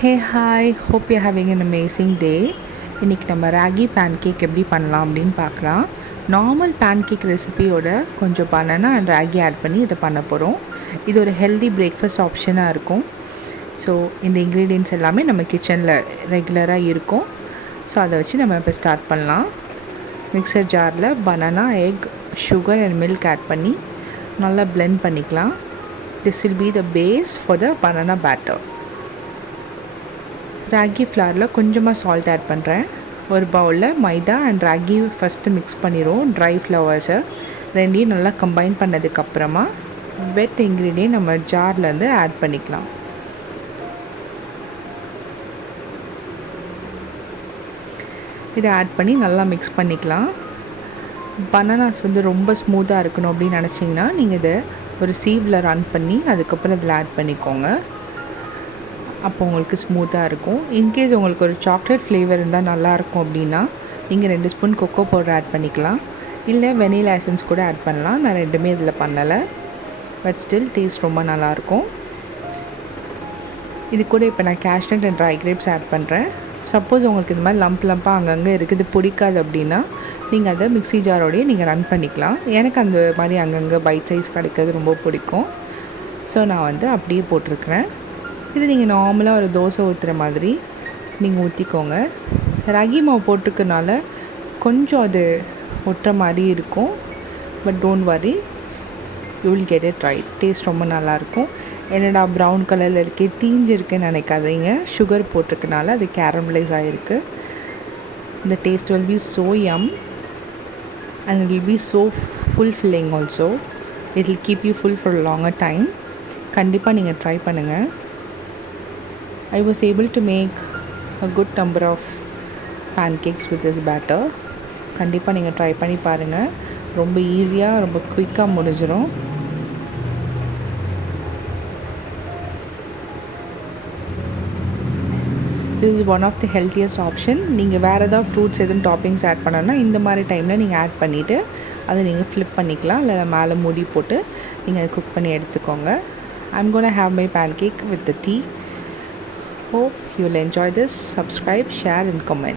Hey, hi, hope you're having an amazing day. இன்றைக்கி நம்ம ragi pancake எப்படி பண்ணலாம் அப்படின்னு பார்க்கலாம். நார்மல் பேன்கேக் ரெசிபியோட கொஞ்சம் பனானா அண்ட் ராகி ஆட் பண்ணி இதை பண்ண போகிறோம். இது ஒரு ஹெல்தி பிரேக்ஃபாஸ்ட் ஆப்ஷனாக இருக்கும். ஸோ இந்த இன்க்ரீடியன்ட்ஸ் எல்லாமே நம்ம கிச்சனில் ரெகுலராக இருக்கும். ஸோ அதை வச்சு நம்ம இப்போ ஸ்டார்ட் பண்ணலாம். மிக்சர் ஜாரில் banana, egg, sugar and milk add பண்ணி நல்லா blend பண்ணிக்கலாம். This will be the base for the banana batter. Ragi ஃப்ளாரில் கொஞ்சமாக சால்ட் ஆட் பண்ணுறேன். ஒரு பவுலில் மைதா அண்ட் ராகி ஃபஸ்ட்டு மிக்ஸ் பண்ணிடுவோம். ட்ரை ஃப்ளவர்ஸை ரெண்டையும் நல்லா கம்பைன் பண்ணதுக்கப்புறமா வெட் இன்க்ரீடியன்ட் நம்ம ஜார்லேருந்து ஆட் பண்ணிக்கலாம். இதை ஆட் பண்ணி நல்லா மிக்ஸ் பண்ணிக்கலாம். பனானாஸ் ரொம்ப ஸ்மூத்தாக இருக்கணும் அப்படின்னு நினச்சிங்கன்னா நீங்கள் இதை ஒரு சீவில் ரன் பண்ணி அதுக்கப்புறம் இதில் ஆட் பண்ணிக்கோங்க. அப்போ உங்களுக்கு ஸ்மூத்தாக இருக்கும். இன்கேஸ் உங்களுக்கு ஒரு சாக்லேட் ஃப்ளேவர் இருந்தால் நல்லாயிருக்கும் அப்படின்னா நீங்கள் 2 ஸ்பூன் கொக்கோ பவுடர் ஆட் பண்ணிக்கலாம். இல்லை வெனிலா எசன்ஸ் கூட ஆட் பண்ணலாம். நான் ரெண்டுமே இதில் பண்ணலை. பட் ஸ்டில் டேஸ்ட் ரொம்ப நல்லாயிருக்கும். இது கூட இப்போ நான் cashew nut and dry grapes add பண்ணுறேன். சப்போஸ் உங்களுக்கு இந்த மாதிரி லம்பாக அங்கங்கே இருக்குது பிடிக்காது அப்படின்னா நீங்கள் அதை மிக்ஸி ஜாரோடையே நீங்கள் ரன் பண்ணிக்கலாம். எனக்கு அந்த மாதிரி அங்கங்கே பைட் சைஸ் கிடைக்கிறது ரொம்ப பிடிக்கும். ஸோ நான் அப்படியே போட்டிருக்கிறேன். இது நீங்கள் நார்மலாக ஒரு தோசை ஊற்றுற மாதிரி நீங்கள் ஊற்றிக்கோங்க. ராகி மாவு போட்டிருக்கனால கொஞ்சம் அது ஒட்டுற மாதிரி இருக்கும். But don't worry, you will get it right. Taste ரொம்ப நல்லாயிருக்கும். என்னடா ப்ரௌன் கலரில் இருக்கே தீஞ்சிருக்குன்னு நினைக்காதீங்க. சுகர் போட்டிருக்கனால அது கேரமலைஸ் ஆகிருக்கு. இந்த taste will be so yum and it will be so fulfilling also. It will keep you full for longer time. கண்டிப்பாக நீங்கள் ட்ரை பண்ணுங்கள். I was able to make a good number of pancakes with this batter. கண்டிப்பாக நீங்கள் try பண்ணி பாருங்கள். ரொம்ப ஈஸியாக ரொம்ப குயிக்காக முடிஞ்சிடும். This is one of the healthiest option. நீங்கள் வேறு ஏதாவது ஃப்ரூட்ஸ் எதுவும் டாப்பிங்ஸ் ஆட் பண்ணணும்னா இந்த மாதிரி டைமில் நீங்கள் ஆட் பண்ணிவிட்டு அதை நீங்கள் ஃப்ளிப் பண்ணிக்கலாம். இல்லை மேலே மூடி போட்டு நீங்கள் அதை குக் பண்ணி எடுத்துக்கோங்க. I'm gonna have my pancake with the tea. Hope you will enjoy this. Subscribe, share and comment.